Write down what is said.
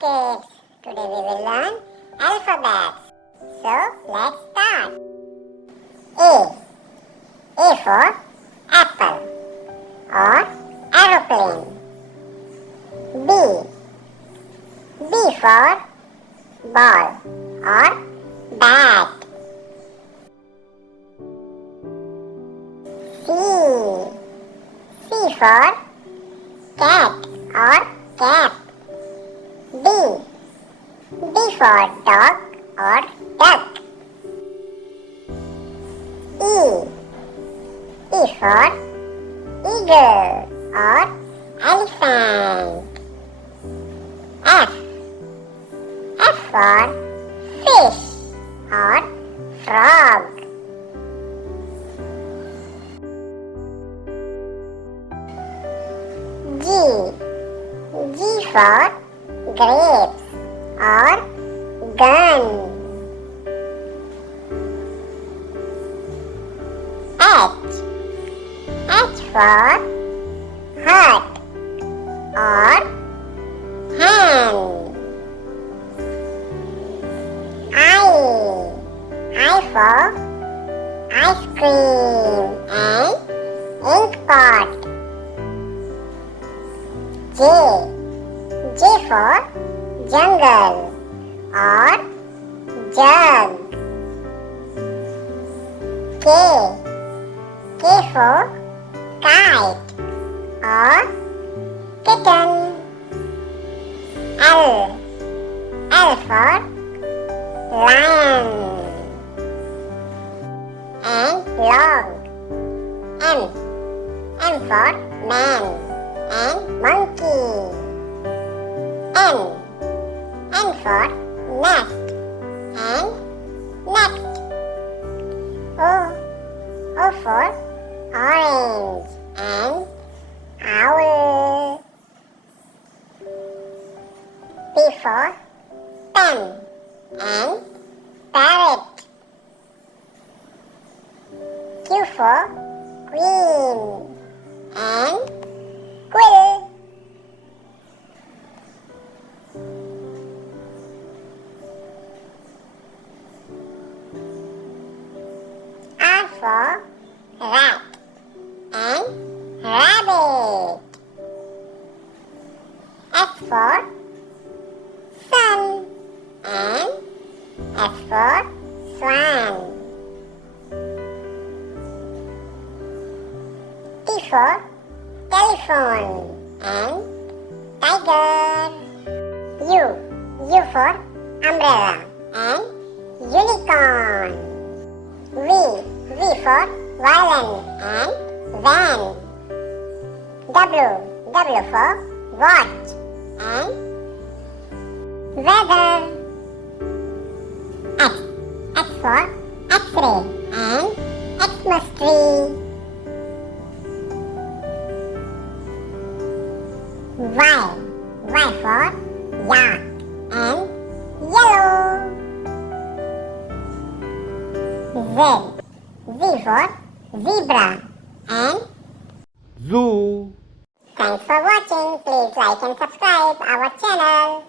kids. Today we will learn alphabets. So let's start. A. A for apple or aeroplane. B. B for ball or bat. C. C for cat or cap. D. D for dog or duck. E. E for eagle or elephant. F. F for fish or frog. G. G for grapes or gun. H. H for hut or hen. I for ice cream and ink pot. J. J for jungle or jug. K. K for kite or kitten. L. L for lion and log. M. M for man and monkey. N. N for nest and next. O. O for orange and owl. P for pen and parrot. Q for queen and quill. R for rat and rabbit. S for sun and S for swan. T for telephone and tiger. U for umbrella and unicorn. V for violin and van. W for watch and weather. X for X-ray and Xmas tree. Y for yak and yellow. Z for zebra and zoo. Thanks for watching. Please like and subscribe our channel.